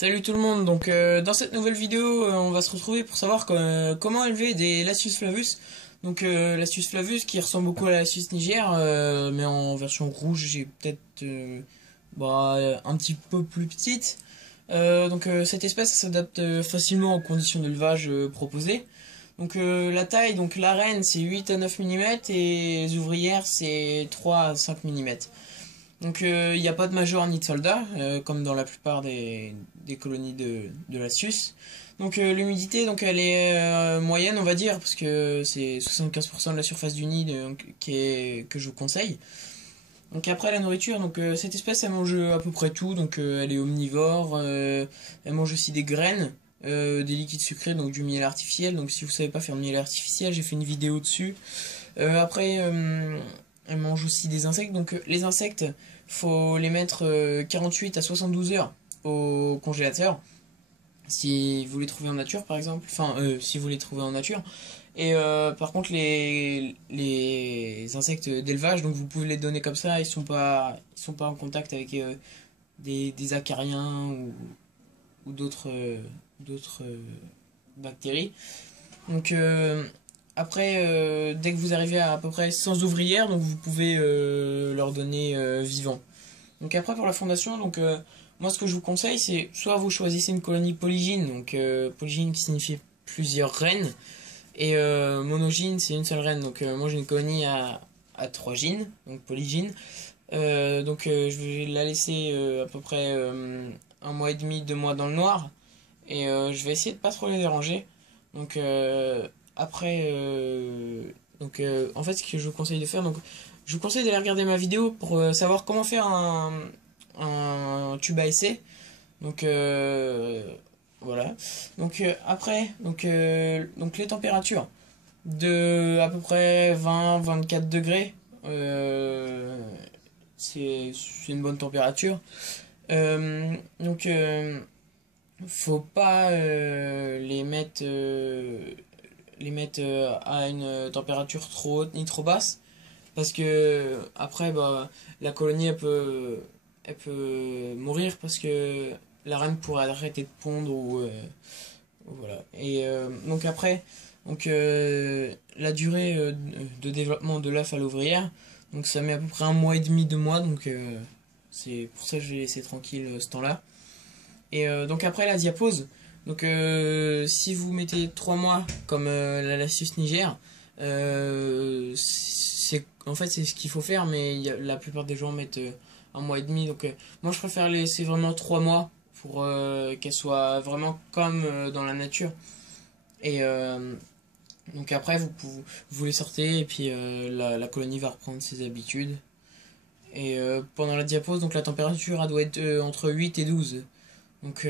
Salut tout le monde, donc dans cette nouvelle vidéo on va se retrouver pour savoir comment élever des Lasius flavus. Donc Lasius flavus qui ressemble beaucoup à la Lasius niger mais en version rouge, j'ai peut-être un petit peu plus petite. Cette espèce s'adapte facilement aux conditions d'élevage proposées. Donc la taille, donc la reine c'est 8 à 9 mm et les ouvrières c'est 3 à 5 mm. Donc il n'y a pas de major ni de soldat, comme dans la plupart des colonies de Lasius. Donc l'humidité, donc elle est moyenne, on va dire, parce que c'est 75% de la surface du nid que je vous conseille. Donc après la nourriture, donc cette espèce elle mange à peu près tout, donc elle est omnivore, elle mange aussi des graines, des liquides sucrés, donc du miel artificiel. Donc si vous savez pas faire de miel artificiel, j'ai fait une vidéo dessus. Après elle mange aussi des insectes, donc les insectes, faut les mettre 48 à 72 heures au congélateur si vous les trouvez en nature par exemple, enfin si vous les trouvez en nature. Et par contre les insectes d'élevage, donc vous pouvez les donner comme ça, ils sont pas en contact avec des acariens ou d'autres bactéries. Donc après, dès que vous arrivez à peu près 100 ouvrières, donc vous pouvez leur donner vivant. Donc après pour la fondation, donc moi ce que je vous conseille, c'est soit vous choisissez une colonie polygyne, donc polygyne qui signifie plusieurs reines, et monogyne c'est une seule reine. Donc moi j'ai une colonie à 3 gynes, donc polygyne. Je vais la laisser à peu près 1 mois et demi, 2 mois dans le noir, et je vais essayer de pas trop les déranger. Donc après, en fait, ce que je vous conseille de faire, donc, je vous conseille d'aller regarder ma vidéo pour savoir comment faire un tube à essai. Donc, voilà. Donc, après, donc les températures de à peu près 20-24 degrés, c'est une bonne température. Donc, faut pas les mettre à une température trop haute ni trop basse, parce que après la colonie elle peut mourir parce que la reine pourrait arrêter de pondre ou voilà. Et donc après, la durée de développement de l'œuf à l'ouvrière, donc ça met à peu près 1 mois et demi, 2 mois, donc c'est pour ça que je vais laisser tranquille ce temps-là. Et donc après la diapose, donc si vous mettez 3 mois comme la Lasius niger, en fait c'est ce qu'il faut faire, mais la plupart des gens mettent 1 mois et demi. Donc moi je préfère laisser vraiment 3 mois pour qu'elle soit vraiment comme dans la nature. Et donc après vous les sortez, et puis la colonie va reprendre ses habitudes. Et pendant la diapose, donc la température elle doit être entre 8 et 12. Donc